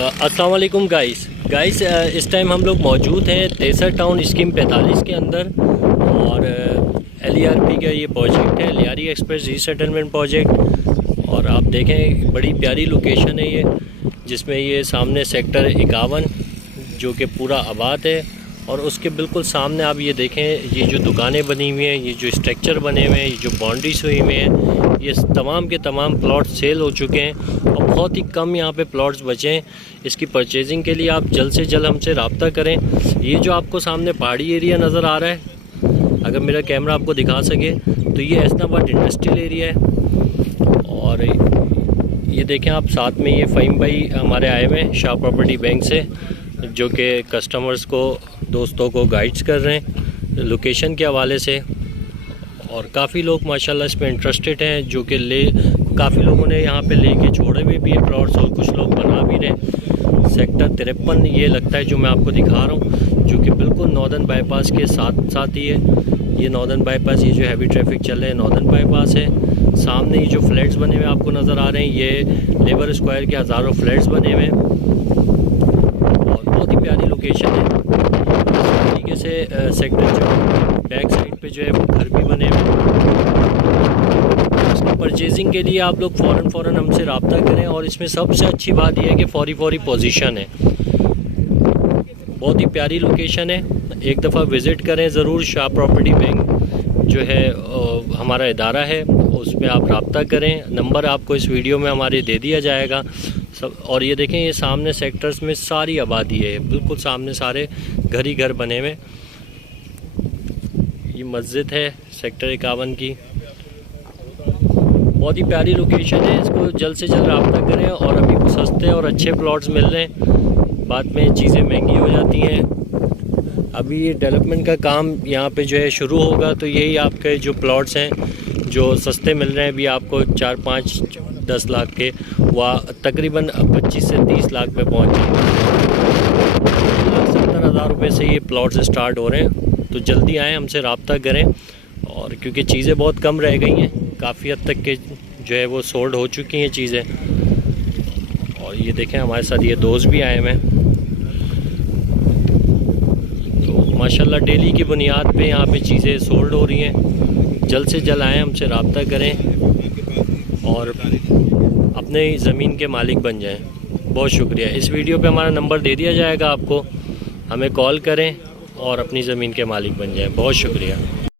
अस्सलाम वालेकुम गाइस। इस टाइम हम लोग मौजूद हैं तेसर टाउन स्कीम 45 के अंदर और LERP का ये प्रोजेक्ट है, लियारी एक्सप्रेस रीसेटलमेंट प्रोजेक्ट। और आप देखें बड़ी प्यारी लोकेशन है ये, जिसमें ये सामने सेक्टर 51 जो कि पूरा आबाद है और उसके बिल्कुल सामने आप ये देखें, ये जो दुकानें बनी हुई हैं, ये जो स्ट्रक्चर बने हुए हैं, ये जो बाउंड्रीज हुई हुई हैं, ये तमाम के तमाम प्लॉट सेल हो चुके हैं और बहुत ही कम यहाँ पे प्लॉट्स बचे हैं। इसकी परचेजिंग के लिए आप जल्द से जल्द हमसे रब्ता करें। ये जो आपको सामने पहाड़ी एरिया नज़र आ रहा है, अगर मेरा कैमरा आपको दिखा सके तो ये एसनाबाद इंडस्ट्रियल एरिया है। और ये देखें आप, साथ में ये फ़हीम भाई हमारे आए हुए हैं शाह प्रॉपर्टी बैंक से, जो कि कस्टमर्स को, दोस्तों को गाइड्स कर रहे हैं लोकेशन के हवाले से। और काफ़ी लोग माशाल्लाह इसमें इंटरेस्टेड हैं, जो कि काफ़ी लोगों ने यहाँ पे लेके छोड़े हुए भी हैं प्लॉट्स और कुछ लोग बना भी रहे। सेक्टर 53 ये लगता है जो मैं आपको दिखा रहा हूँ, जो कि बिल्कुल नॉर्दर्न बाईपास के साथ ही है। ये नॉर्दर्न बाईपास, ये जो हैवी ट्रैफिक चल रहा है नॉर्दर्न बाईपास है। सामने ये जो फ्लैट्स बने हुए आपको नज़र आ रहे हैं, ये लेबर स्क्वायर के हज़ारों फ्लैट्स बने हुए हैं और बहुत ही प्यारी लोकेशन है। इस तरीके से सेक्टर जो बैक साइड पे जो है वो घर भी बने हुए हैं। इसकी परचेजिंग के लिए आप लोग फ़ौरन हमसे रब्ता करें। और इसमें सबसे अच्छी बात यह है कि फौरी पोजीशन है, बहुत ही प्यारी लोकेशन है। एक दफ़ा विज़िट करें ज़रूर। शाह प्रॉपर्टी बैंक जो है हमारा इदारा है, उसमें आप रब्ता करें। नंबर आपको इस वीडियो में हमारे दे दिया जाएगा सब। और ये देखें, ये सामने सेक्टर्स में सारी आबादी है, बिल्कुल सामने सारे घर ही घर बने हुए। ये मस्जिद है सेक्टर 51 की, बहुत ही प्यारी लोकेशन है। इसको जल्द से जल्द रब्ता करें। और अभी सस्ते और अच्छे प्लॉट्स मिल रहे हैं, बाद में चीज़ें महंगी हो जाती हैं। अभी ये डेवलपमेंट का काम यहाँ पे जो है शुरू होगा, तो यही आपके जो प्लॉट्स हैं जो सस्ते मिल रहे हैं अभी आपको 4, 5, 10 लाख के, वह तकरीबन 25 से 30 लाख पे पहुँच जाएंगे। 70,000 रुपये से ये प्लॉट्स स्टार्ट हो रहे हैं। तो जल्दी आएँ, हमसे रब्ता करें। और क्योंकि चीज़ें बहुत कम रह गई हैं, काफ़ी हद तक के जो है वो सोल्ड हो चुकी हैं चीज़ें। और ये देखें हमारे साथ ये दोस्त भी आए हैं। तो माशाल्लाह डेली की बुनियाद पे यहाँ पे चीज़ें सोल्ड हो रही हैं। जल्द से जल्द आएँ, हमसे रब्ता करें और अपने ज़मीन के मालिक बन जाएं। बहुत शुक्रिया। इस वीडियो पे हमारा नंबर दे दिया जाएगा आपको, हमें कॉल करें और अपनी ज़मीन के मालिक बन जाएं। बहुत शुक्रिया।